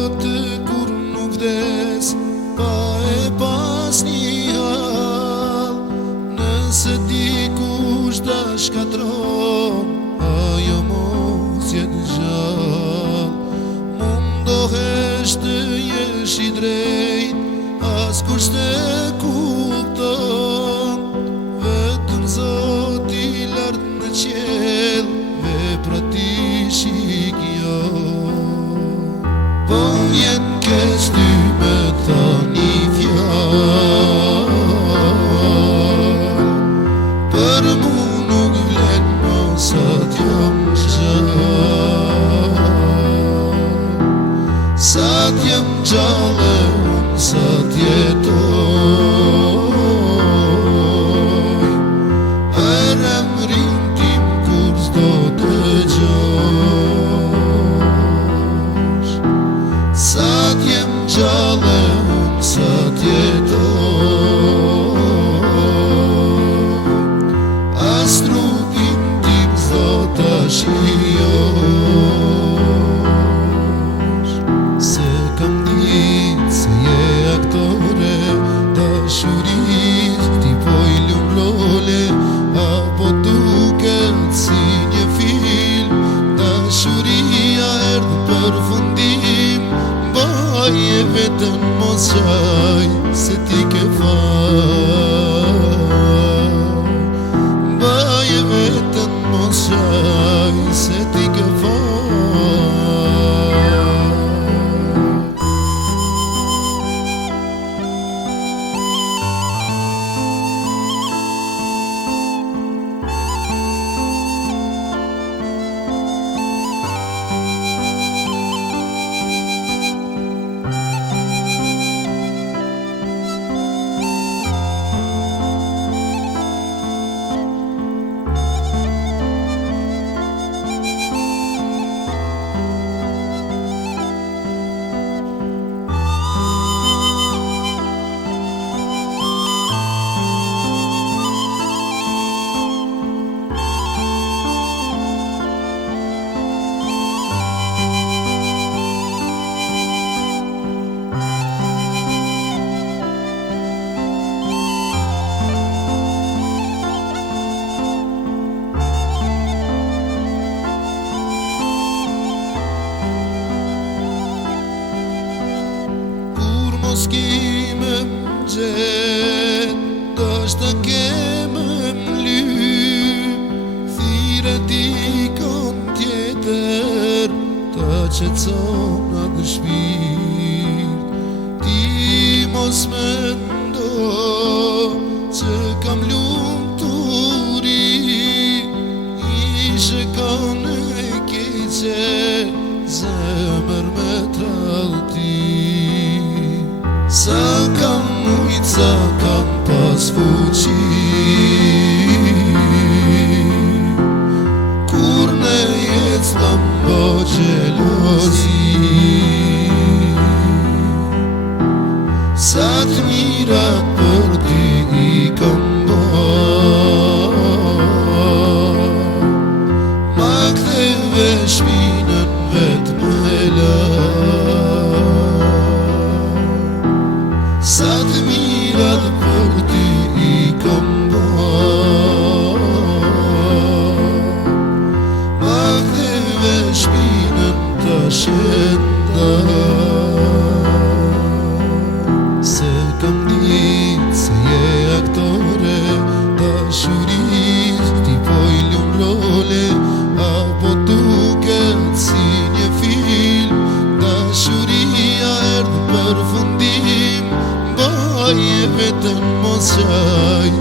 botë kur nuk vdes, pa e pas një hall. Nëse dikush ta shkatron, ajo mos jetë gjallë. Mundohesh të jesh i drejt, askush të kupton. Vetëm Zoti lart në qiell veprat ti shikjon. Po vjen keq ty me thani fjalë, për mu nuk vlen mos atë jam gjallë. Sa t'jem gjallë unë sa t'jetoj, për emrin tim kur s'do dëgjosh. Sa t'jem gjallë unë sa t'jetoj, as trupin tim s'do t'a shijosh. Se kam ditë se je aktore, dashuris ti po i lum role, apo duket si një film. Dashuria erdhë për fundim, baje vetën mos qaj se ti ke fal. Baje vetën mos qaj se ti ke fal. Mos kime m'gjet, dashta keme m'ly, thire dikon tjetër, ta qetson atë shpirt. Ti mos mendo që kam lumturi, ishe kam në keqe, zemër me trallti. Sa kam mujt, sa kam pas fuqi, kur në jetë s'lam bo gjelozi. Sa t'mirat për ty i kam bo, ma ktheve shpinën vetë me la. Sa t'mirat për ty i kam bo, ma ktheve shpinën ta shenda. Se kam ditë se je aktore, dashuris ti po i lum role, apo duket si një film. Dashuria erdhë për fundim, baje vetën mos qaj